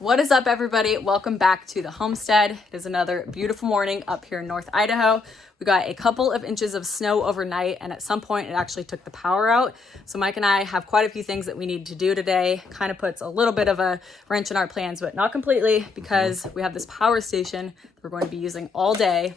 What is up, everybody? Welcome back to the homestead. It is another beautiful morning up here in North Idaho. We got a couple of inches of snow overnight, and at some point it actually took the power out. So Mike and I have quite a few things that we need to do today. Kind of puts a little bit of a wrench in our plans, but not completely, because we have this power station that we're going to be using all day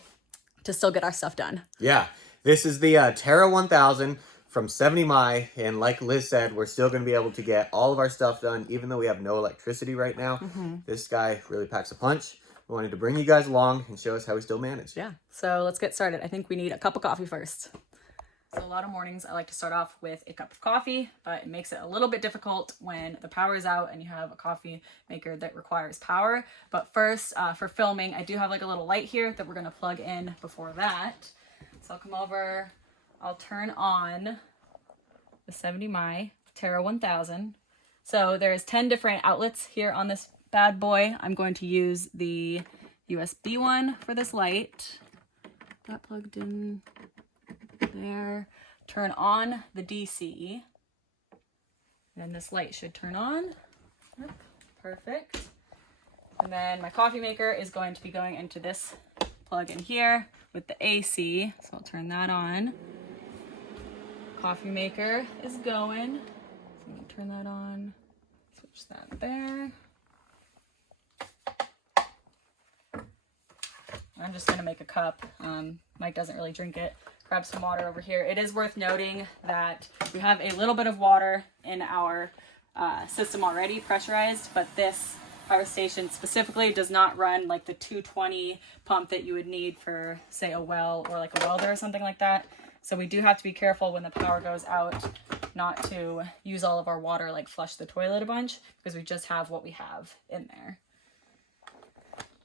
to still get our stuff done. Yeah, this is the Tera 1000 from 70 Mi, and like Liz said, we're still going to be able to get all of our stuff done, even though we have no electricity right now. This guy really packs a punch. We wanted to bring you guys along and show us how we still manage. Yeah, so let's get started. I think we need a cup of coffee first. So a lot of mornings I like to start off with a cup of coffee, but it makes it a little bit difficult when the power is out and you have a coffee maker that requires power. But first, for filming, I do have like a little light here that we're going to plug in before that. So I'll come over, I'll turn on the 70 Mi Tera 1000. So there's 10 different outlets here on this bad boy. I'm going to use the USB one for this light. That plugged in there. Turn on the DC. And this light should turn on. Yep, perfect. And then my coffee maker is going to be going into this plug in here with the AC. So I'll turn that on. Coffee maker is going. So I'm gonna turn that on. Switch that there. I'm just gonna make a cup. Mike doesn't really drink it. Grab some water over here. It is worth noting that we have a little bit of water in our system already pressurized, but this power station specifically does not run like the 220 pump that you would need for, say, a well or like a welder or something like that. So we do have to be careful when the power goes out not to use all of our water, like flush the toilet a bunch, because we just have what we have in there.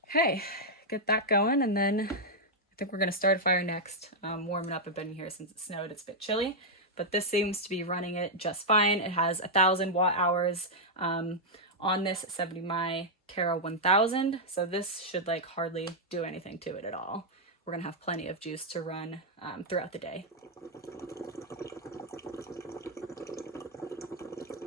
Okay, get that going, and then I think we're gonna start a fire next. Warming up a bit in here since it snowed. It's a bit chilly, but this seems to be running it just fine. It has 1,000 watt hours on this 70 Mi Tera 1000, so this should like hardly do anything to it at all. We're gonna have plenty of juice to run throughout the day.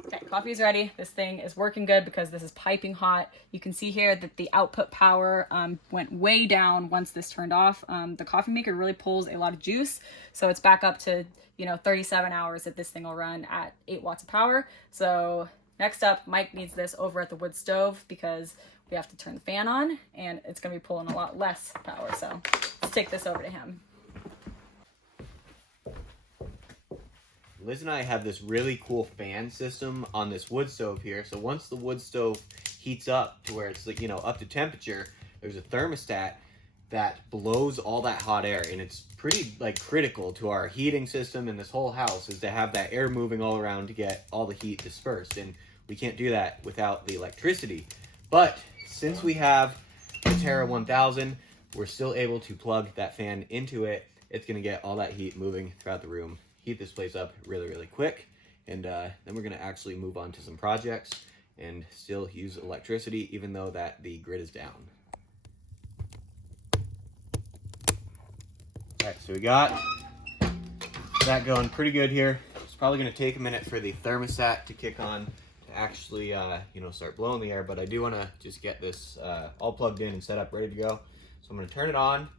Okay, coffee's ready. This thing is working good because this is piping hot. You can see here that the output power went way down once this turned off. The coffee maker really pulls a lot of juice, so it's back up to 37 hours that this thing will run at 8 watts of power. So next up, Mike needs this over at the wood stove because we have to turn the fan on and it's gonna be pulling a lot less power. So let's take this over to him. Liz and I have this really cool fan system on this wood stove here. So once the wood stove heats up to where it's like, up to temperature, there's a thermostat that blows all that hot air, and it's pretty critical to our heating system in this whole house is to have that air moving all around to get all the heat dispersed, and we can't do that without the electricity. But since we have the Tera 1000, we're still able to plug that fan into it. It's gonna get all that heat moving throughout the room, heat this place up really, really quick, and then we're gonna actually move on to some projects and still use electricity even though that the grid is down. All right, so we got that going pretty good here. It's probably gonna take a minute for the thermostat to kick on to actually, start blowing the air, but I do wanna just get this all plugged in and set up, ready to go. So I'm gonna turn it on,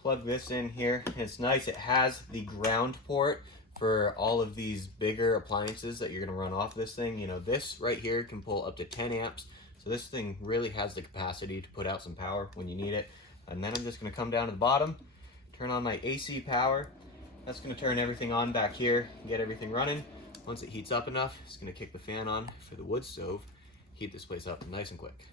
plug this in here. And it's nice, it has the ground port for all of these bigger appliances that you're gonna run off this thing. This right here can pull up to 10 amps. So this thing really has the capacity to put out some power when you need it. And then I'm just gonna come down to the bottom, turn on my AC power. That's gonna turn everything on back here and get everything running. Once it heats up enough, it's gonna kick the fan on for the wood stove, heat this place up nice and quick.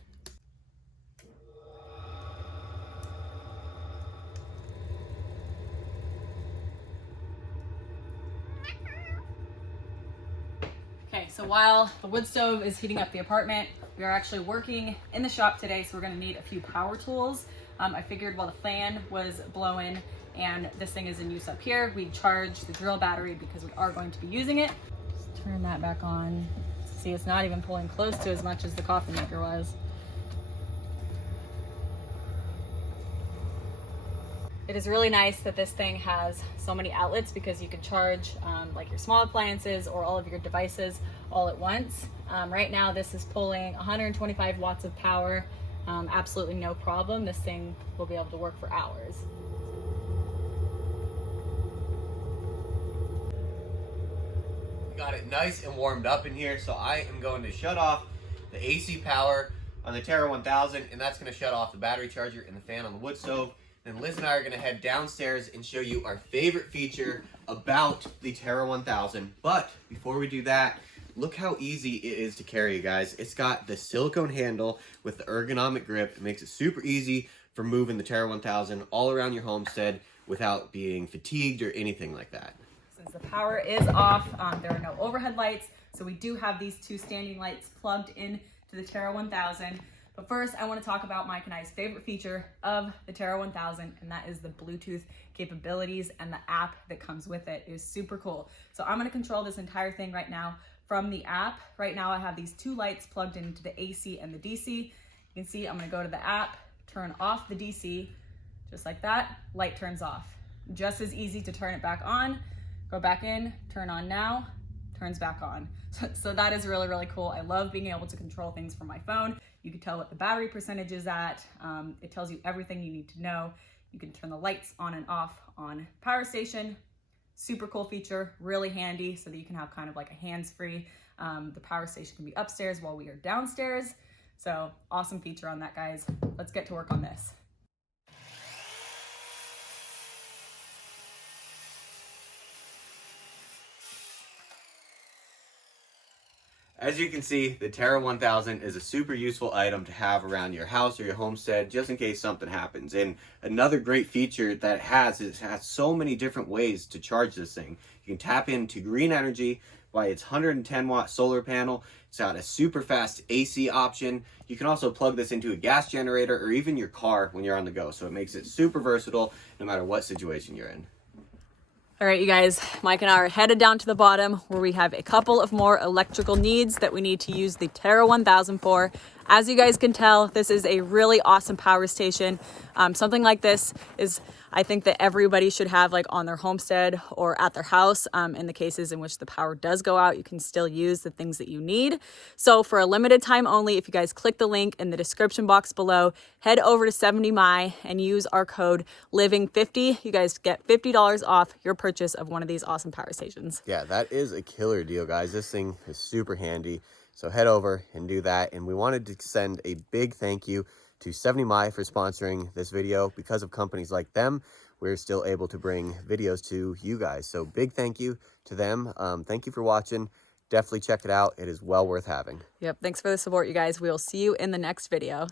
Okay, so while the wood stove is heating up the apartment, we are actually working in the shop today, so we're gonna need a few power tools. I figured while the fan was blowing and this thing is in use up here, we'd charge the drill battery because we are going to be using it. Just turn that back on. See, it's not even pulling close to as much as the coffee maker was. It is really nice that this thing has so many outlets because you can charge like your small appliances or all of your devices all at once. Right now this is pulling 125 watts of power. Absolutely no problem. This thing will be able to work for hours. Got it nice and warmed up in here, so I am going to shut off the AC power on the Tera 1000, and that's going to shut off the battery charger and the fan on the wood stove. Then Liz and I are going to head downstairs and show you our favorite feature about the Tera 1000. But before we do that, look how easy it is to carry, you guys. It's got the silicone handle with the ergonomic grip. It makes it super easy for moving the Tera 1000 all around your homestead without being fatigued or anything like that. Since the power is off, there are no overhead lights, so we do have these two standing lights plugged in to the Tera 1000. But first, I want to talk about Mike and I's favorite feature of the Tera 1000, and that is the Bluetooth capabilities and the app that comes with it. It is super cool. So I'm going to control this entire thing right now from the app. Right now, I have these two lights plugged into the AC and the DC. You can see I'm going to go to the app, turn off the DC, just like that. Light turns off. Just as easy to turn it back on. Go back in, turn on now, turns back on. So that is really, really cool. I love being able to control things from my phone. You can tell what the battery percentage is at. It tells you everything you need to know. You can turn the lights on and off on power station. Super cool feature, really handy so that you can have kind of like a hands-free. The power station can be upstairs while we are downstairs. So awesome feature on that, guys. Let's get to work on this. As you can see, the Tera 1000 is a super useful item to have around your house or your homestead just in case something happens. And another great feature that it has so many different ways to charge this thing. You can tap into green energy by its 110 watt solar panel. It's got a super fast AC option. You can also plug this into a gas generator or even your car when you're on the go. So it makes it super versatile no matter what situation you're in. All right, you guys, Mike and I are headed down to the bottom where we have a couple of more electrical needs that we need to use the Tera 1000 for. As you guys can tell, this is a really awesome power station. Something like this is, I think, that everybody should have like on their homestead or at their house. In the cases in which the power does go out, you can still use the things that you need. So for a limited time only, if you guys click the link in the description box below, head over to 70My and use our code LIVING50. You guys get $50 off your purchase of one of these awesome power stations. Yeah, that is a killer deal, guys. This thing is super handy. So head over and do that. And we wanted to send a big thank you to 70My for sponsoring this video. Because of companies like them, we're still able to bring videos to you guys. So big thank you to them. Thank you for watching. Definitely check it out. It is well worth having. Yep. Thanks for the support, you guys. We'll see you in the next video.